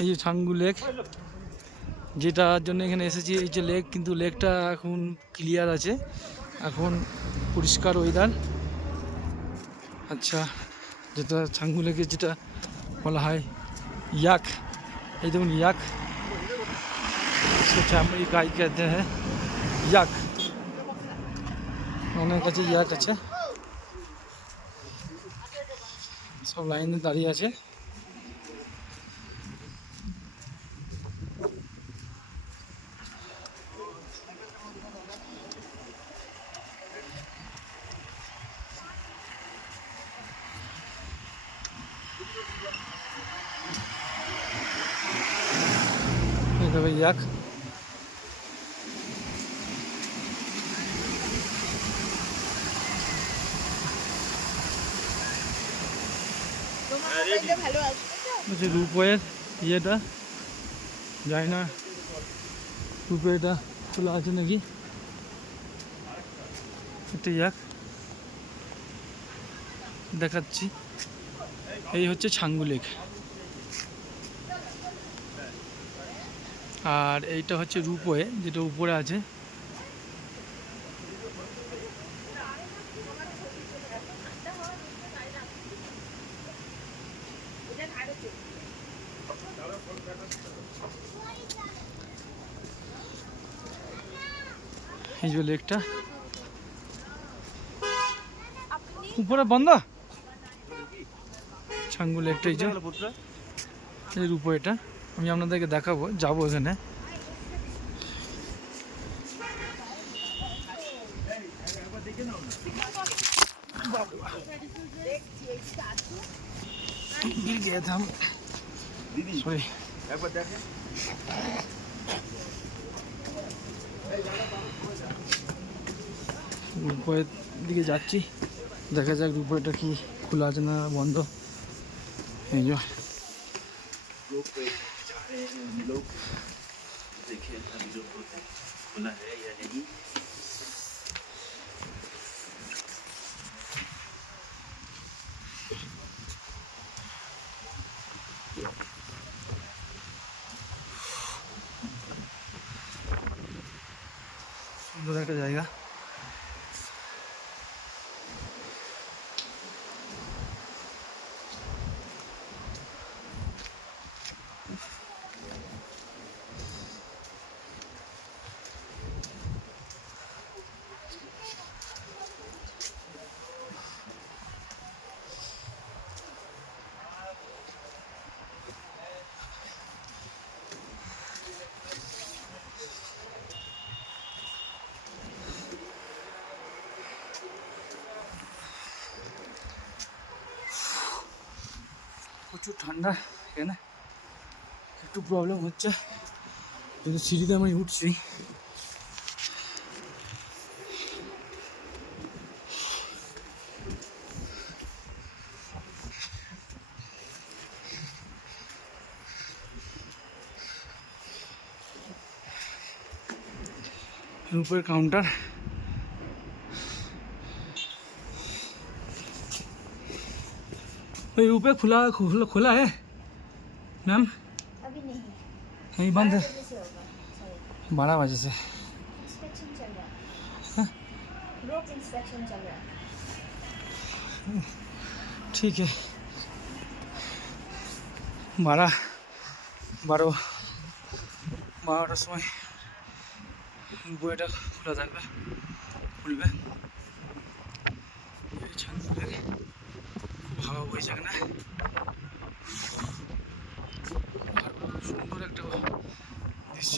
এই যে ছাঙ্গু লেক, যেটার জন্য এখানে এসেছি, এই যে লেক, কিন্তু লেকটা এখন ক্লিয়ার আছে, এখন পরিষ্কার ওয়েদার। আচ্ছা, যেটা ছাঙ্গু লেকের যেটা বলা হয় ইয়াক, এই দেখুন ইয়াক, চামড়ি গাই कहते हैं ইয়াক, অনেক কাছে ইয়াক আছে, সব লাইনে দাঁড়িয়ে আছে। এইভাবে ইয়াক, রূপওয়ের ইয়েটা যায় না, রূপওয়েটা খোলা আছে নাকি, এটা ইয়াক দেখাচ্ছি। এই হচ্ছে ছাঙ্গু লেক, আর এইটা হচ্ছে রূপওয়ে যেটা উপরে আছে। এই যে লেকটা উপরে বন্ধ, ছাঙ্গু লেকটা, এই যে রূপওয়েটা আমি আপনাদেরকে দেখাবো, যাবো এখানে। गिर गया था हम, सॉरी। রূপওয়ের দিকে যাচ্ছি, দেখা যাক রূপওয়েটা কি খোলা আছে না বন্ধ। এই যে देखिए अभी जो खुला है या नहीं। সুন্দর একটা জায়গা। প্রচুর ঠান্ডা এখানে, একটু প্রবলেম হচ্ছে, কিন্তু সিঁড়িতে আমি উঠছি। ऊपर काउंटर, ये ऊपर खुला खुला खुला है मैम? अभी नहीं, नहीं बंद है, 12 बजे से होगा। सॉरी, 12 बजे से। इंस्पेक्शन चल रहा हाँ? है, रोड इंस्पेक्शन चल रहा है। ठीक है, 12টার সময় বইটা খোলা থাকবে, খুলবে। খুব হাওয়া বইছে এখানে, আর খুব সুন্দর একটা দৃশ্য।